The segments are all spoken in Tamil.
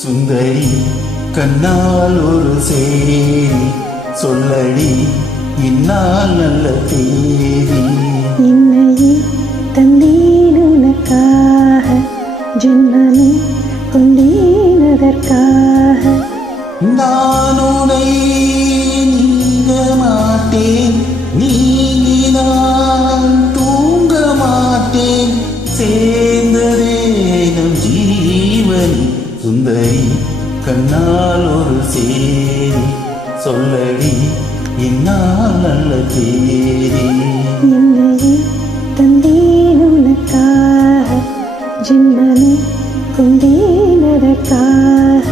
சுந்தரி கண்ணால் ஒரு சேரி சொல்லடி இந்நாள் நல்ல தேதி. என்னையே தந்தேன் உனக்காக, ஜென்மமே கொண்டேன் அதற்காக. நான் உன்னை நீங்க மாட்டேன், நீங்கினால் தூங்க மாட்டேன், சேர்ந்ததே நம் ஜீவன். சுந்தரி கண்ணால் ஒரு சேரி சொல்லடி இந்நாள் நல்ல தேதி. என்னையே தந்தேன் உனக்காக, ஜென்மமே கொண்டேன் அதற்காக.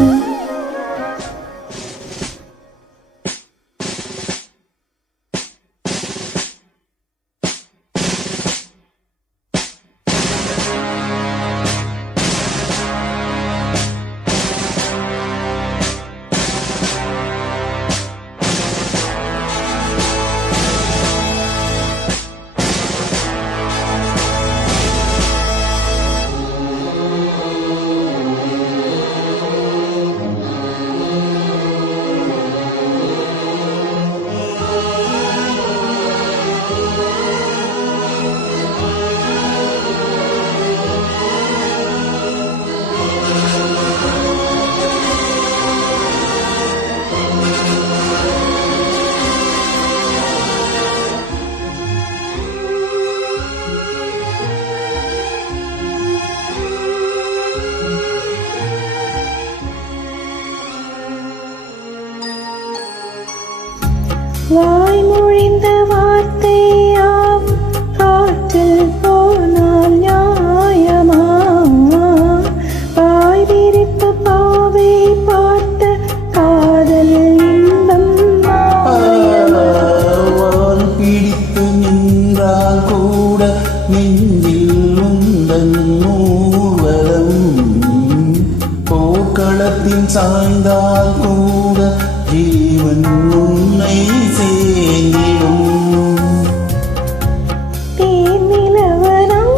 வாய்மொழிந்த வார்த்தையாம் காற்றில் போனால் நியாயமா? வாய் விரிப்பு பாவை பார்த்த காதல் இன்பம் வால் பிடித்து நின்றால் கூட நெஞ்சில் உந்தன் ஊர்வலம், போர்க்களத்தில் சாய்ந்தால் கூட ஜீவன் உன்னை சேர்ந்திடும். தேனிலவனான்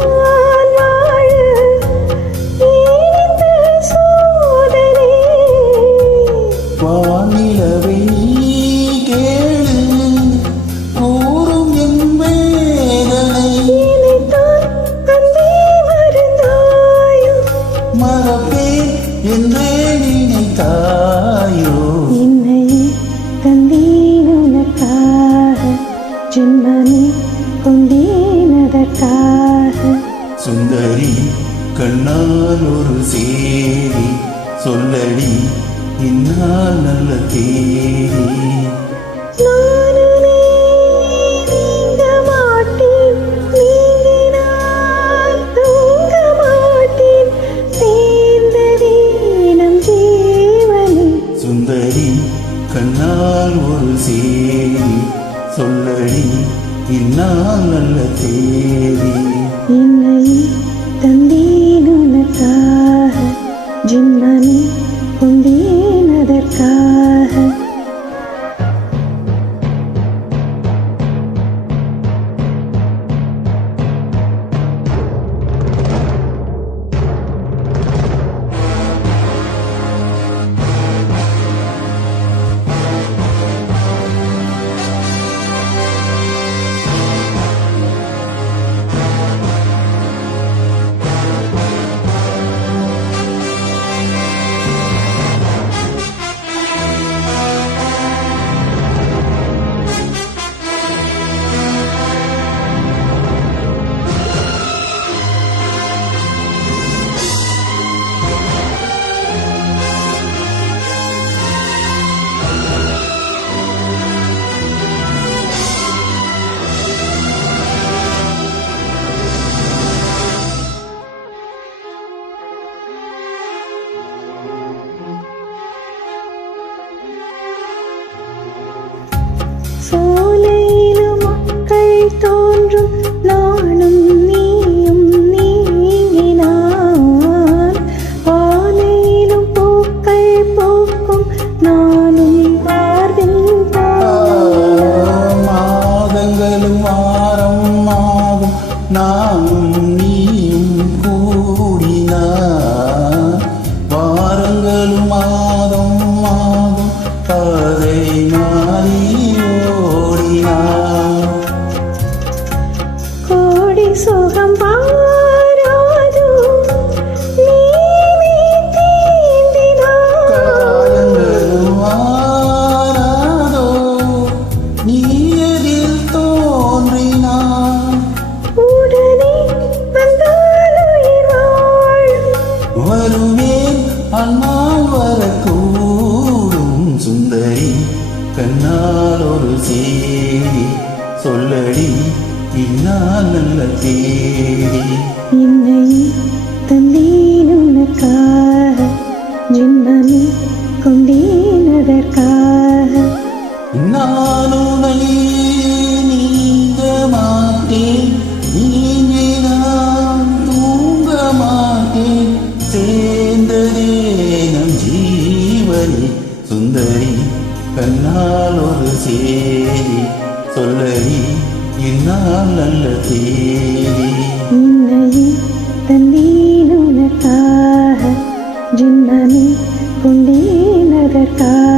வாழ இந்த சோதனை. வானிலவை கேளு கூறும் என் வேதனை. இதைத்தான் அன்பே மறந்தாயோ, மறப்பேன் என்றே நினைத்தாயோ. என்னையே தந்தேன் உனக்காக, ஜென்மமே கொண்டேன் அதற்காக. சுந்தரி கண்ணால் ஒரு சேரி சொல்லடி இந்நாள் நல்ல தேதி. நானுனே நீங்க மாட்டேன், நீங்கினால் தூங்க மாட்டேன், சேர்ந்ததே நம் ஜீவனே. சுந்தரி கண்ணால் ஒரு சேரி சொல்லடி இந்நாள் நல்ல தேதி. என்னையே தந்தேன் உனக்காக, ஜென்மமே கொண்டேன் அதற்காக. சோலையிலும் மக்கள் தோன்றும் நானும் நீயும் நீங்கினான், வானையிலும் பூக்கள் பூக்கும் நானும் பார்வின் மாதங்களும் வாரம் ஆகும் நானும் நீயும் கூடினார், வாரங்கள் காலங்களும் மாதம் ஆகும் பாதை மாறி ஓடினான் கோடி சுகம் பாராதோ நீ தீண்டினாய் காலங்களும் மாறாதோ நீ எதில் தோன்றினான் உடனே வந்தால் உயிர் வாழும் வருவேன் அண்ணால் வரக்கூடும் சுந்தரி கண்ணால் ஒரு சேரி சொல்லடி இந்நாள் நல்ல தேடி என்னை தந்தேன் உனக்காக ஜென்மமே கொண்டேன் அதற்காக நான் உன்னை நீங்க மாட்டேன் நீங்கே நான் தூங்க மாட்டேன் சேர்ந்ததே நம் ஜீவனே சுந்தரி கண்ணால் ஒரு சேரி சொல்லடி இந்நாள் நல்ல தேதி என்னை தந்தேன் உனக்காக ஜென்மமே கொண்டேன் அதற்காக